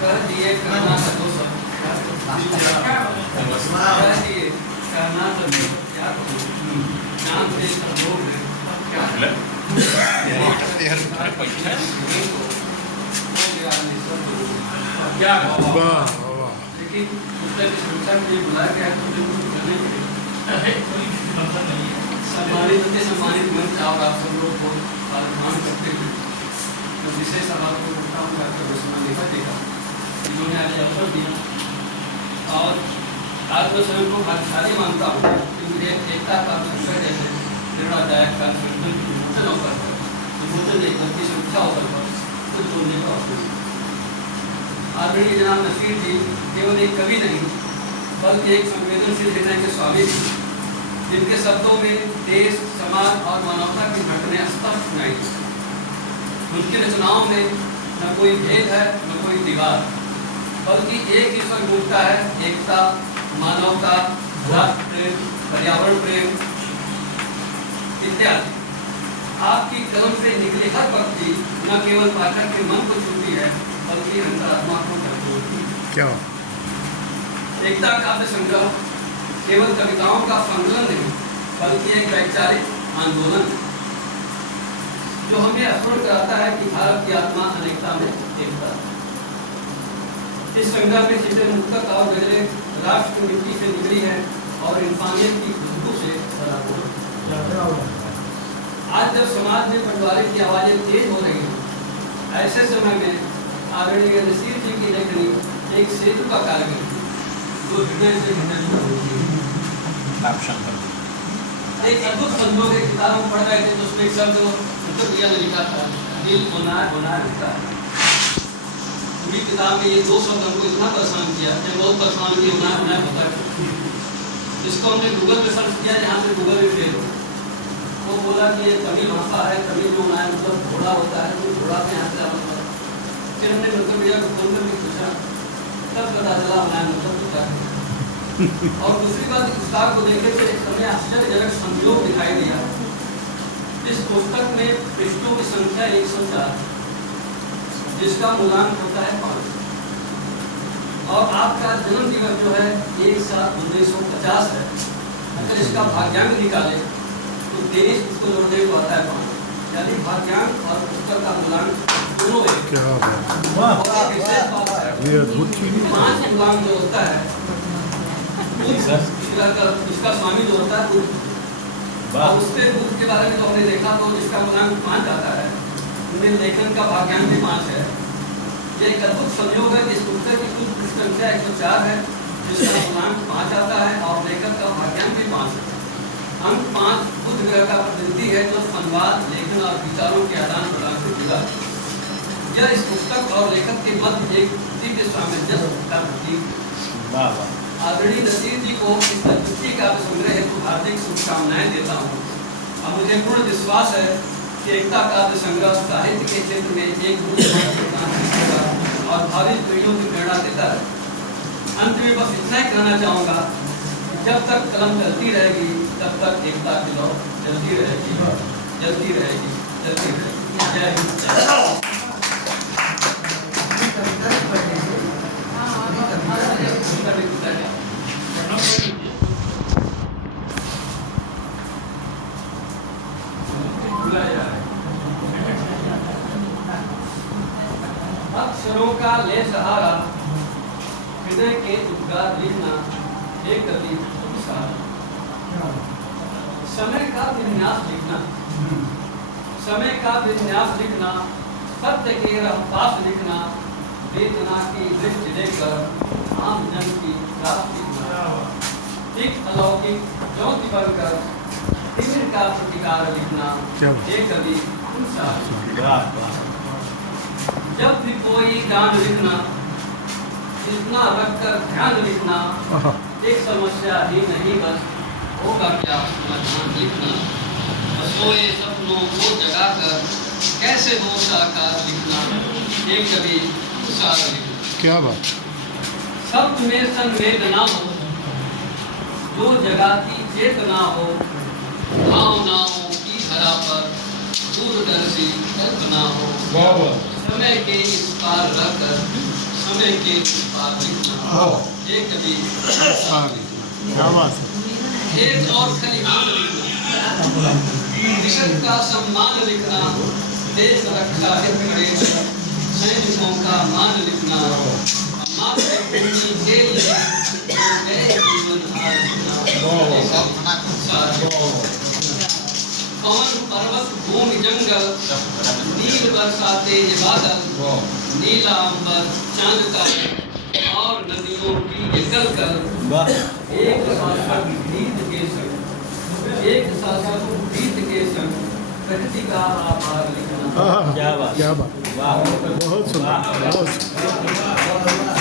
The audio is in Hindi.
कह दिए करना का दोष कह दिए करना का दोष क्या नाम से लोग क्या क्या लेकिन पुस्तक की संख्या के लिए बुलाया गया तो सम्मानित होते सम्मानित मंच और आप सब लोग को सम्मान करते हुए तो विशेष सवाल को उठा हूँ डॉक्टर उस्मान लिखा देगा जिन्होंने आज अवसर दिया और आज मैं स्वयं को भाग्यशाली मानता हूँ क्योंकि एकता का अवसर जैसे प्रेरणादायक का विमोचन अवसर पर विमोचन एक की संख्या अवसर पर कुछ बोलने का अवसर आदरणीय जनाब नसीर जी केवल एक कवि नहीं बल्कि एक संवेदनशील हृदय के स्वामी थी जिनके शब्दों में देश समाज और मानवता की घटनाएं स्पष्ट सुनाई उनकी रचनाओं में न कोई भेद है न कोई दीवार बल्कि एक ही स्वर गूंजता है एकता मानवता राष्ट्र प्रेम पर्यावरण प्रेम इत्यादि आपकी कलम से निकली हर पंक्ति न केवल पाठक के मन को छूती है बल्कि अंतरात्मा को करती क्या एकता काव्य संग्रह केवल कविताओं का संकलन नहीं बल्कि एक वैचारिक आंदोलन जो हमें स्फुट कराता है कि भारत की आत्मा अनेकता में एकता। इस संग्रह में छिपे मुक्तक और गजलें राष्ट्र की मिट्टी से निकली है और इंसानियत की खुशबू से भरा हुआ। आज जब समाज में बंटवारे की आवाजें तेज हो रही हैं ऐसे समय में आदरणीय नसीर जी की लेखनी एक सेतु का कार्य करती है जो हृदय से हृदय जुड़ा होती है। एक अद्भुत संयोग है किताब में पढ़ रहे थे तो उसमें एक शब्द उत्तर दिया ने लिखा था दिल होना लिखा है। पूरी किताब में ये दो शब्द हमको इतना परेशान किया कि बहुत परेशान की होना होता है। इसको हमने गूगल पे सर्च किया जहाँ से गूगल पे फेल हो वो बोला कि ये तमिल भाषा है तमिल में होना है मतलब घोड़ा होता है तो घोड़ा से यहाँ से आता है। फिर हमने मतलब भैया को फोन करके पूछा तब पता चला होना है मतलब क्या है। और दूसरी बात पुस्तक को देखे तो एक समय आश्चर्यजनक संयोग दिखाई दिया। इस पुस्तक में पृष्ठों की संख्या 104 जिसका मूलांक होता है 5 और आपका जन्म दिवस जो है 1/7/1950 है। अगर इसका भाग्यांक निकाले तो 23 उसको जोड़ने को आता है 5 यानी भाग्यांक और पुस्तक का मूलांक दोनों एक। और आप विशेष बात है 5 मूलांक जो होता है इसका स्वामी जो होता है और उसके बुद्ध के बारे में तो हमने देखा तो इसका मूलांक 5 आता है उनके लेखन का भाग्यांक भी 5 है। ये एक अद्भुत संयोग है कि इस पुस्तक की कुल संख्या 104 है जिसका मूलांक 5 आता है और लेखक का भाग्यांक भी 5 है। अंक 5 बुद्ध ग्रह का प्रतिनिधि है जो संवाद लेखन और विचारों के आदान प्रदान से जुड़ा। यह इस पुस्तक और लेखक के मध्य एक दिव्य सामंजस्य का प्रतीक है। आदरणीय नसीर जी को इस अद्वितीय काव्य संग्रह हेतु हार्दिक शुभकामनाएं देता हूँ और मुझे पूर्ण विश्वास है कि एकता काव्य संग्रह साहित्य के क्षेत्र में एक और भावी पीढ़ियों की प्रेरणा देता है। अंत में बस इतना ही कहना चाहूँगा जब तक कलम चलती रहेगी तब तक एकता की लौ जलती रहेगी जलती रहेगी जलती रहेगी। जय हिंद। अक्षरों का ले सहारा हृदय के उद्गार लिखना एक कवि समय का विन्यास लिखना समय का विन्यास लिखना सत्य के पास लिखना वेदना की दृष्टि देकर आम जन की रात लिखना एक अलौकिक ज्योति बनकर तिमिर का प्रतिकार लिखना एक कवि जब भी कोई गान लिखना इतना रखकर ध्यान लिखना एक समस्या ही नहीं बस होगा क्या समाधान लिखना सोए सपनों को जगाकर कैसे हो साकार लिखना एक कवि सार लिखना। क्या बात। शब्द में संवेदना हो जो जगाती चेतना हो भावनाओं की धरा पर दूरदर्शी कल्पना हो समय के इस पार रहकर समय के बाद लिखना। एक कभी क्या बात है। एक और कलिमात लिखना, देश का सम्मान लिखना, देश रक्षा हित गणेश, सैनिकों का मान लिखना, मातृभूमि के लिए जो गए जीवन हार लिखना। पवन पर्वत भूमि जंगल, नील बरसा तेज बादल, नीला अंबर चांद का और नदियों की ये कलकल, एक शासक गीत के संग, एक शासक गीत के संग प्रकृति का आभार लिखना। क्या बात, क्या बात, बहुत सुंदर, बहुत सुंदर।